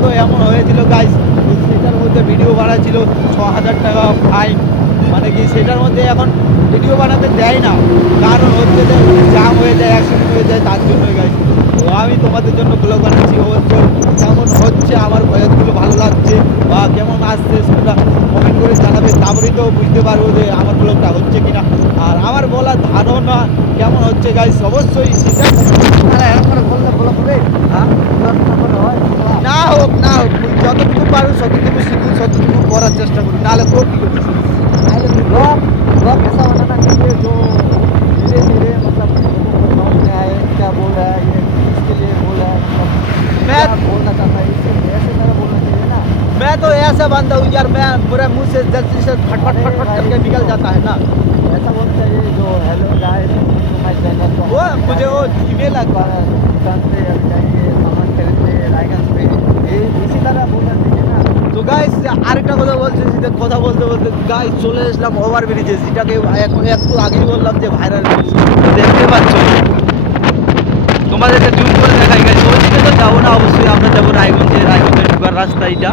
তো এমন হয়েছিল গাইস, সেটার মধ্যে ভিডিও বানাচ্ছিল 6,000 টাকা ফাইন। মানে কি সেটার মধ্যে এখন ভিডিও বানাতে দেয় না, কারণ হচ্ছে যে জাম হয়ে যায়, অ্যাক্সিডেন্ট হয়ে যায়, তার জন্যই গাইস। তো আমি তোমাদের জন্য ব্লগ বানাচ্ছি, অবশ্যই কেমন হচ্ছে আমার ভয়েসগুলো ভালো লাগছে বা কেমন আসছে সেটা কমেন্ট করে জানাবে, তারপরেই তো বুঝতে পারবো যে আমার ব্লগটা হচ্ছে কিনা। আর আমার বলার ধারণা কেমন হচ্ছে গাইস অবশ্যই সেটা বললে ব্লগ হবে। হ্যাঁ, না হোক না হোক, তুই যতটুকু পারো ততটুকু শিখুন, ততটুকু করার চেষ্টা করুন, নাহলে তো কী করছিস। ब्लॉग ब्लॉग ऐसा बनाना चाहिए जो धीरे धीरे मतलब लोगों को समझ में आए क्या बोल रहा है, ये किसके लिए बोल रहा है, मतलब मैं क्या बोलना चाहता है, इससे ऐसे तरह बोलना चाहिए ना। मैं तो ऐसा बंदा हूँ यार, मैं मेरे मुंह से जल्दी से फटफट फटफट करके निकल जाता है ना। ऐसा बोलना चाहिए जो हेलो गाइस माय चैनल को वो मुझे वो ईमेल आता है। दुकान से अभी जाइए सामान खरीदने रायगंज पे, ये इसी तरह बोलना चाहिए ना। তো গাইস আরেকটা কথা বলছি, যে কথা বলতে বলতে গাইস চলে এসলাম ওভার ব্রিজে, যেটাকে একটু আগেই বললাম যে ভাইরাল ব্রিজ। দেখতে পাচ্ছ, তোমাদেরকে জুম করে দেখাই গাইস। ওইদিকে তো যাবো না, অবশ্যই আমরা যাবো রায়গঞ্জে, রায়গঞ্জের ঢোকার রাস্তা এটা।